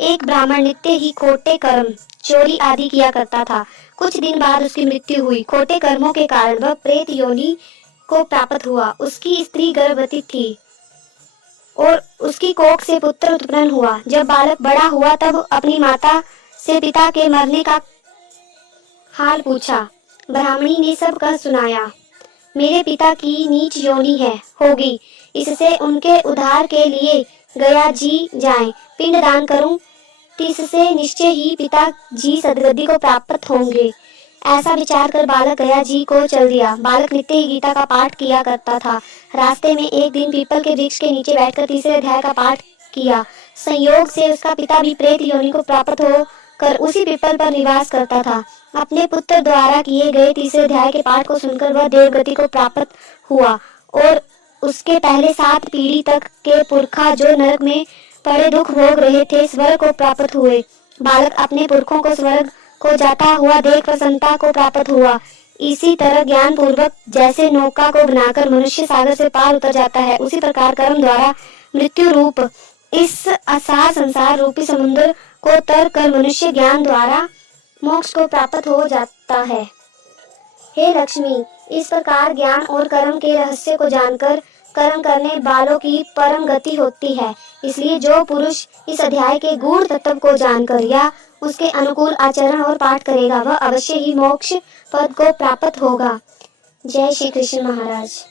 एक ब्राह्मण नित्य ही खोटे कर्म, चोरी आदि किया करता था। कुछ दिन बाद उसकी मृत्यु हुई। खोटे कर्मों के कारण वह प्रेत योनि को प्राप्त हुआ। उसकी स्त्री गर्भवती थी और उसकी कोख से पुत्र उत्पन्न हुआ। जब बालक बड़ा हुआ तब अपनी माता से पिता के मरने का हाल पूछा। ब्राह्मणी ने सब कह सुनाया। मेरे पिता की नीच योनि है होगी, इससे उनके उद्धार के लिए गया जी जाएं, पिंड दान करूं, इससे निश्चय ही पिता जी सदगति को प्राप्त होंगे। ऐसा विचार कर बालक गया जी को चल दिया। बालक नित्य ही गीता का पाठ किया करता था। रास्ते में एक दिन पीपल के वृक्ष के नीचे बैठकर तीसरे अध्याय का पाठ किया। संयोग से उसका पिता भी प्रेत योनि को प्राप्त हो कर उसी पीपल पर निवास करता था। अपने पुत्र द्वारा किए गए तीसरे अध्याय के पाठ को सुनकर वह देवगति को प्राप्त हुआ और उसके पहले 7 पीढ़ी तक के पुरखा जो नरक में पड़े दुख भोग रहे थे स्वर्ग को प्राप्त हुए। बालक अपने पुरखों को स्वर्ग को जाता हुआ देख प्रसन्नता को प्राप्त हुआ। इसी तरह ज्ञान पूर्वक जैसे नौका को बनाकर मनुष्य सागर से पार उतर जाता है, उसी प्रकार कर्म द्वारा मृत्यु रूप इस असार संसार रूपी समुद्र को तर कर मनुष्य ज्ञान द्वारा मोक्ष को प्राप्त हो जाता है। हे लक्ष्मी, इस प्रकार ज्ञान और कर्म के रहस्य को जानकर कर्म करने वालों की परम गति होती है। इसलिए जो पुरुष इस अध्याय के गूढ़ तत्व को जानकर या उसके अनुकूल आचरण और पाठ करेगा वह अवश्य ही मोक्ष पद को प्राप्त होगा। जय श्री कृष्ण महाराज।